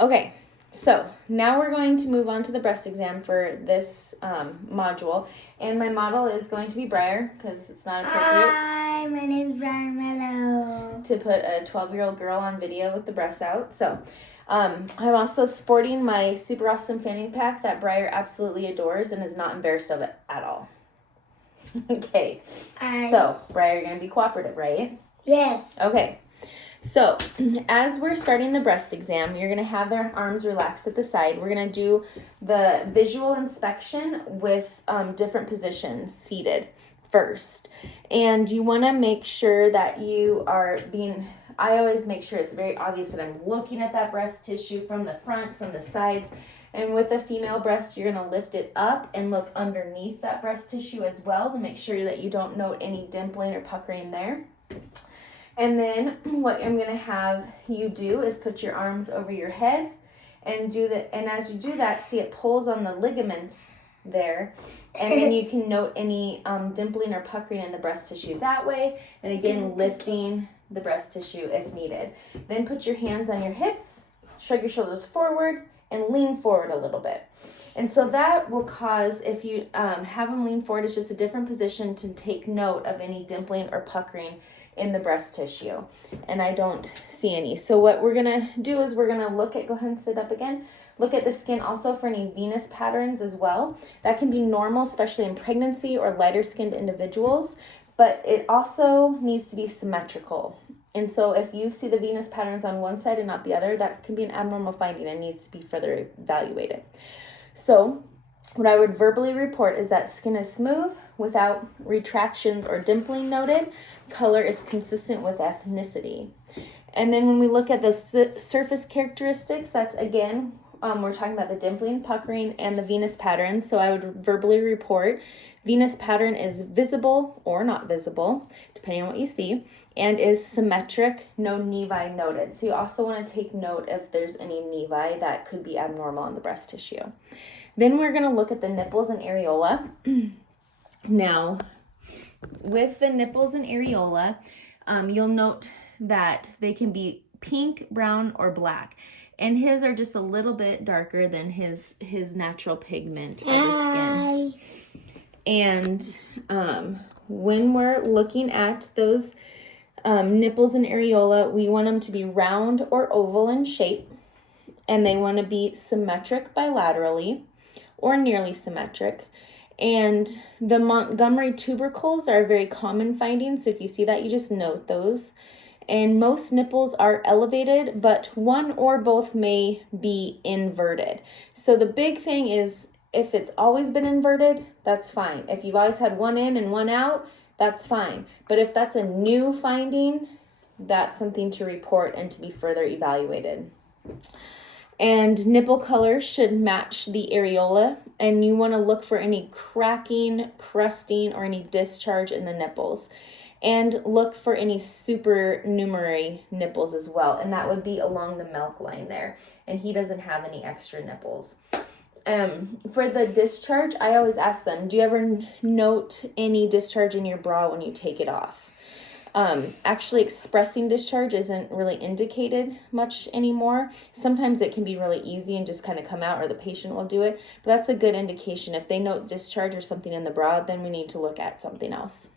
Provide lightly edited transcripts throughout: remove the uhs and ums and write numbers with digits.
Okay, so now we're going to move on to the breast exam for this module. And my model is going to be Briar, because it's not appropriate. Hi, my name's Briar Mello. To put a 12-year-old girl on video with the breasts out. So I'm also sporting my super awesome fanny pack that Briar absolutely adores and is not embarrassed of it at all. Okay, so Briar, you're going to be cooperative, right? Yes. Okay. So, as we're starting the breast exam, you're going to have their arms relaxed at the side. We're going to do the visual inspection with different positions seated first. And you want to make sure that you are I always make sure it's very obvious that I'm looking at that breast tissue from the front, from the sides. And with a female breast, you're going to lift it up and look underneath that breast tissue as well to make sure that you don't note any dimpling or puckering there. And then what I'm going to have you do is put your arms over your head and as you do that, see it pulls on the ligaments there. And then you can note any dimpling or puckering in the breast tissue that way. And again, lifting the breast tissue if needed. Then put your hands on your hips, shrug your shoulders forward, and lean forward a little bit. And so that will cause, if you have them lean forward, it's just a different position to take note of any dimpling or puckering in the breast tissue. And I don't see any. So what we're going to do is we're going to look at, go ahead and sit up again, look at the skin also for any venous patterns as well. That can be normal, especially in pregnancy or lighter skinned individuals, but it also needs to be symmetrical. And so if you see the venous patterns on one side and not the other, that can be an abnormal finding and needs to be further evaluated. So what I would verbally report is that skin is smooth without retractions or dimpling noted. Color is consistent with ethnicity. And then when we look at the surface characteristics, that's again, we're talking about the dimpling, puckering, and the venous pattern. So I would verbally report venous pattern is visible or not visible, depending on what you see, and is symmetric, no nevi noted. So you also want to take note if there's any nevi that could be abnormal in the breast tissue. Then we're going to look at the nipples and areola. Now, with the nipples and areola, you'll note that they can be pink, brown, or black. And his are just a little bit darker than his natural pigment of the skin. And when we're looking at those nipples and areola, we want them to be round or oval in shape. And they want to be symmetric bilaterally or nearly symmetric. And the Montgomery tubercles are a very common finding. So if you see that, you just note those. And most nipples are elevated, but one or both may be inverted. So the big thing is, if it's always been inverted, that's fine. If you've always had one in and one out, that's fine. But if that's a new finding, that's something to report and to be further evaluated. And nipple color should match the areola, and you want to look for any cracking, crusting, or any discharge in the nipples. And look for any supernumerary nipples as well, and that would be along the milk line there. And he doesn't have any extra nipples. For the discharge, I always ask them, do you ever note any discharge in your bra when you take it off? Actually expressing discharge isn't really indicated much anymore. Sometimes it can be really easy and just kind of come out, or the patient will do it. But that's a good indication. If they note discharge or something in the bra, then we need to look at something else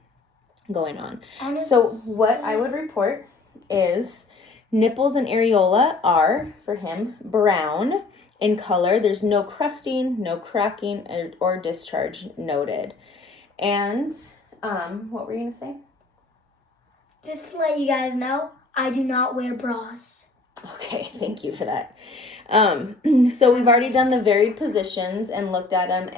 going on. So what I would report is nipples and areola are, for him, brown in color. There's no crusting, no cracking, or discharge noted. And what were you going to say? Just to let you guys know, I do not wear bras. Okay, thank you for that. So we've already done the varied positions and looked at them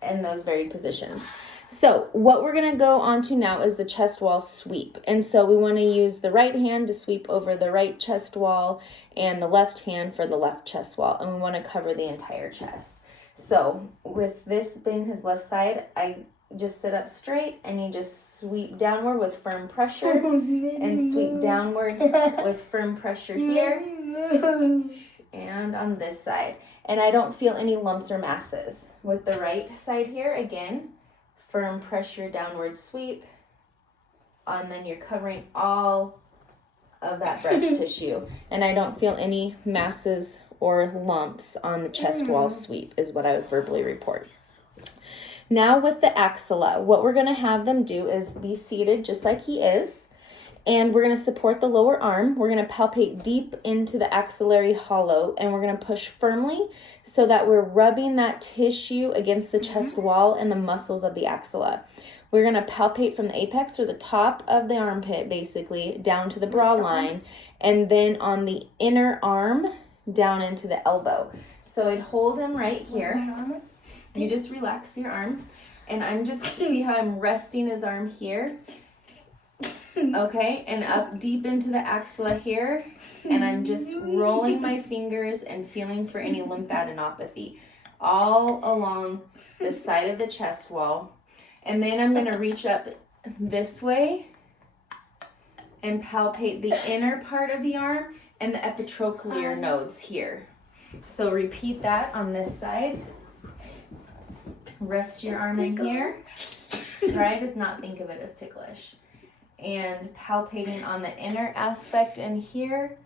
and those varied positions. So what we're going to go on to now is the chest wall sweep. And so we want to use the right hand to sweep over the right chest wall and the left hand for the left chest wall. And we want to cover the entire chest. So with this being his left side, I just sit up straight and you just sweep downward with firm pressure and sweep downward with firm pressure here and on this side. And I don't feel any lumps or masses. With the right side here, again, firm pressure downward sweep, and then you're covering all of that breast tissue. And I don't feel any masses or lumps on the chest wall sweep is what I would verbally report. Now with the axilla, what we're going to have them do is be seated just like he is. And we're going to support the lower arm. We're going to palpate deep into the axillary hollow, and we're going to push firmly so that we're rubbing that tissue against the chest wall and the muscles of the axilla. We're going to palpate from the apex or the top of the armpit, basically, down to the bra line, and then on the inner arm down into the elbow. So I'd hold him right here. You just relax your arm, and I'm just, see how I'm resting his arm here? Okay, and up deep into the axilla here, and I'm just rolling my fingers and feeling for any lymphadenopathy all along the side of the chest wall. And then I'm going to reach up this way and palpate the inner part of the arm and the epitrochlear nodes here. So repeat that on this side. Rest your arm in here. Try to not think of it as ticklish. And palpating on the inner aspect in here,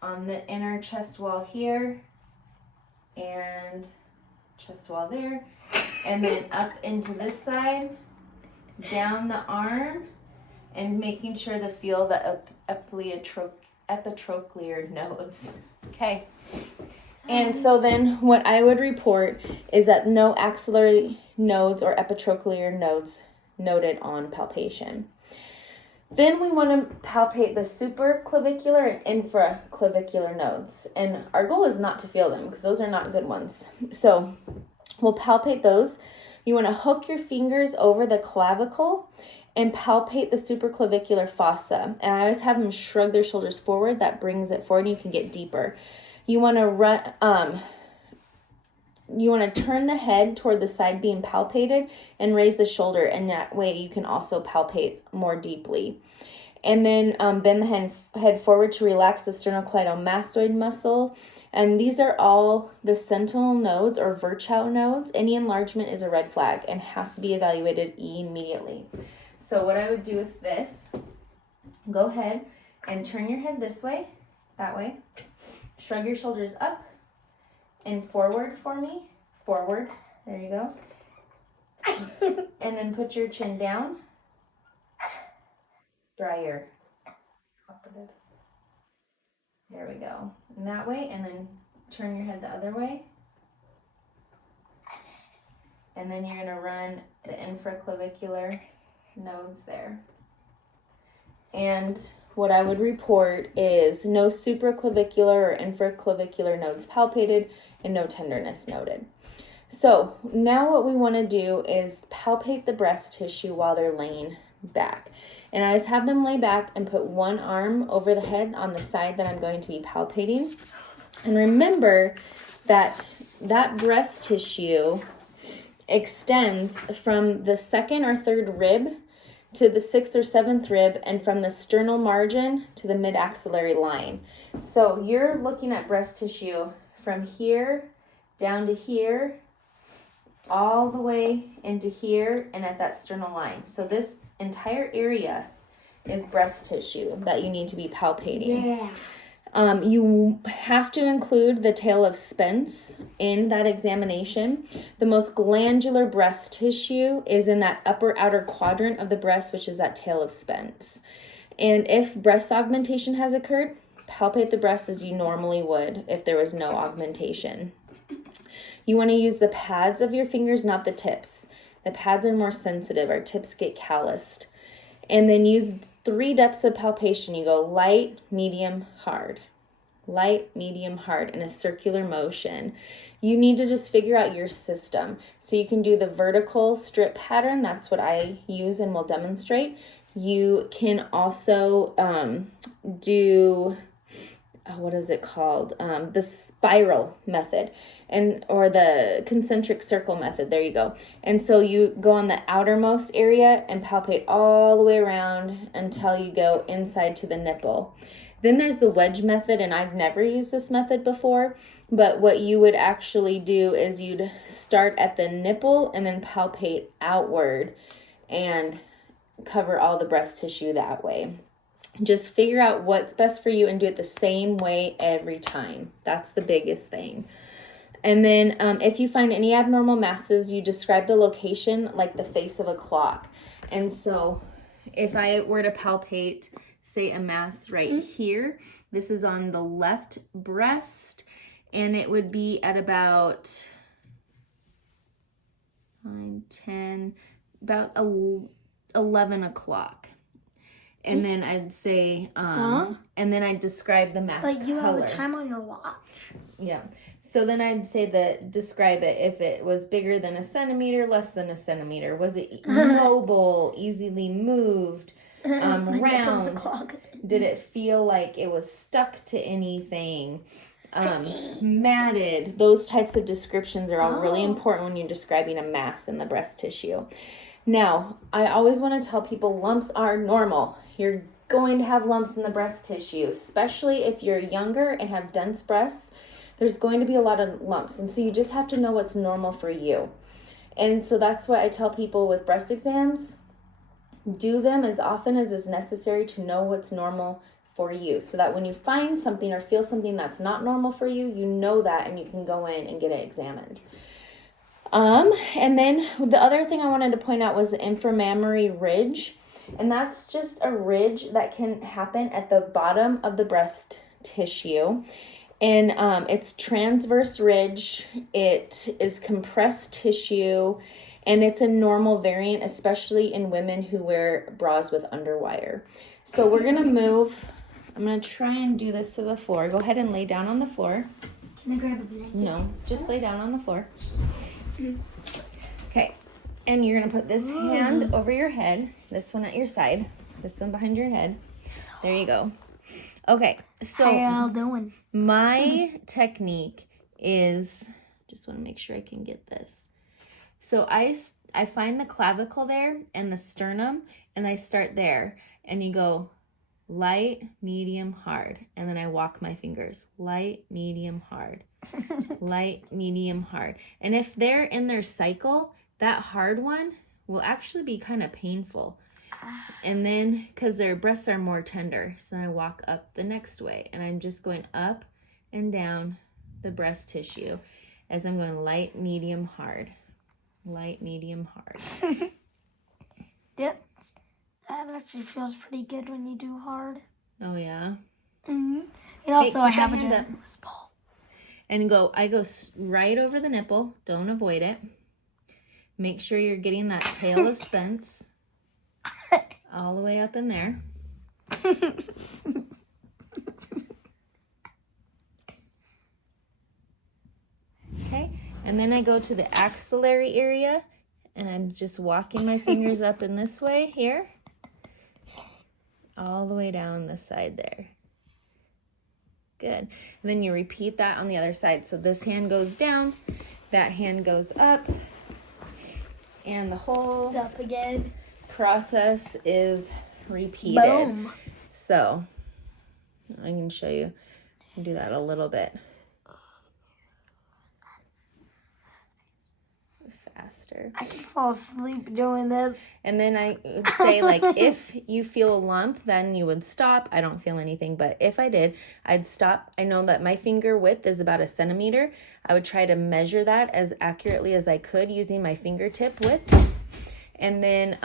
on the inner chest wall here, and chest wall there, and then up into this side, down the arm, and making sure to feel the epitrochlear nodes. Okay. And so then what I would report is that no axillary nodes or epitrochlear nodes noted on palpation. Then we want to palpate the supraclavicular and infraclavicular nodes. And our goal is not to feel them because those are not good ones. So we'll palpate those. You want to hook your fingers over the clavicle and palpate the supraclavicular fossa. And I always have them shrug their shoulders forward. That brings it forward and you can get deeper. You want to turn the head toward the side being palpated and raise the shoulder, and that way you can also palpate more deeply. And then bend the head forward to relax the sternocleidomastoid muscle. And these are all the sentinel nodes or Virchow nodes. Any enlargement is a red flag and has to be evaluated immediately. So what I would do with this, go ahead and turn your head this way, that way. Shrug your shoulders up and forward for me. Forward. There you go. And then put your chin down. Drier. Operative. There we go. And that way, and then turn your head the other way. And then you're going to run the infraclavicular nodes there. And what I would report is no supraclavicular or infraclavicular nodes palpated and no tenderness noted. So now what we want to do is palpate the breast tissue while they're laying back. And I just have them lay back and put one arm over the head on the side that I'm going to be palpating. And remember that that breast tissue extends from the second or third rib to the sixth or seventh rib, and from the sternal margin to the mid-axillary line. So you're looking at breast tissue from here down to here, all the way into here and at that sternal line. So this entire area is breast tissue that you need to be palpating. Yeah. You have to include the tail of Spence in that examination. The most glandular breast tissue is in that upper outer quadrant of the breast, which is that tail of Spence. And if breast augmentation has occurred, palpate the breast as you normally would if there was no augmentation. You want to use the pads of your fingers, not the tips. The pads are more sensitive. Our tips get calloused. And then use 3 depths of palpation. You go light, medium, hard. Light, medium, hard in a circular motion. You need to just figure out your system. So you can do the vertical strip pattern. That's what I use and will demonstrate. You can also do, what is it called? The spiral method or the concentric circle method. There you go. And so you go on the outermost area and palpate all the way around until you go inside to the nipple. Then there's the wedge method, and I've never used this method before, but what you would actually do is you'd start at the nipple and then palpate outward and cover all the breast tissue that way. Just figure out what's best for you and do it the same way every time. That's the biggest thing. And then if you find any abnormal masses, you describe the location like the face of a clock. And so if I were to palpate, say, a mass right here, this is on the left breast, and it would be at about 9, 10, about 11 o'clock. And then I'd say, and then I'd describe the mass But you color. have a time on your watch. Yeah. So then I'd say describe it if it was bigger than a centimeter, less than a centimeter. Was it mobile, easily moved, round? Did it feel like it was stuck to anything? Matted? Those types of descriptions are all really important when you're describing a mass in the breast tissue. Now, I always want to tell people lumps are normal. You're going to have lumps in the breast tissue, especially if you're younger and have dense breasts. There's going to be a lot of lumps, and so you just have to know what's normal for you. And so that's what I tell people with breast exams. Do them as often as is necessary to know what's normal for you, so that when you find something or feel something that's not normal for you, you know that and you can go in and get it examined. And then the other thing I wanted to point out was the inframammary ridge. And that's just a ridge that can happen at the bottom of the breast tissue. And it's transverse ridge. It is compressed tissue. And it's a normal variant, especially in women who wear bras with underwire. So we're going to move. I'm going to try and do this to the floor. Go ahead and lay down on the floor. Can I grab a blanket? No, just lay down on the floor. Okay, and you're gonna put this hand over your head, this one at your side, this one behind your head. There you go. Okay, so how y'all doing? My technique is, just want to make sure I can get this. So I find the clavicle there and the sternum, and I start there, and you go light, medium, hard, and then I walk my fingers light, medium, hard. Light, medium, hard. And if they're in their cycle, that hard one will actually be kind of painful. And then, because their breasts are more tender, so I walk up the next way, and I'm just going up and down the breast tissue as I'm going light, medium, hard. Light, medium, hard. Yep. That actually feels pretty good when you do hard. Oh, yeah? Mm-hmm. And also, I have a giant generous ball. And I go right over the nipple. Don't avoid it. Make sure you're getting that tail of Spence all the way up in there. Okay. And then I go to the axillary area, and I'm just walking my fingers up in this way here, all the way down the side there. Good. And then you repeat that on the other side. So this hand goes down, that hand goes up, and the whole up again. Process is repeated. Boom. So I can show you. Do that a little bit faster. I can fall asleep doing this. And then I would say, like, if you feel a lump, then you would stop. I don't feel anything, but if I did, I'd stop. I know that my finger width is about 1 centimeter. I would try to measure that as accurately as I could using my fingertip width. And then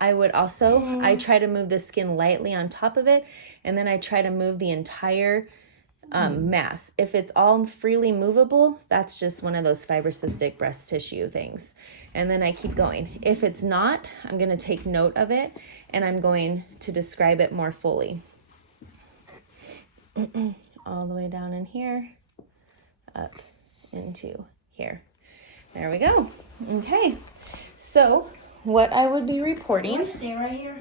I would also, I try to move the skin lightly on top of it, and then I try to move the entire mass. If it's all freely movable, that's just one of those fibrocystic breast tissue things. And then I keep going. If it's not, I'm going to take note of it, and I'm going to describe it more fully. All the way down in here, up into here. There we go. Okay. So what I would be reporting Stay right here.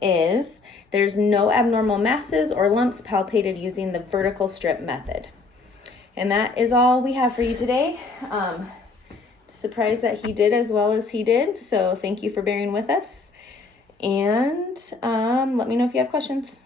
is there's no abnormal masses or lumps palpated using the vertical strip method. And that is all we have for you today. Surprised that he did as well as he did, so thank you for bearing with us. And let me know if you have questions.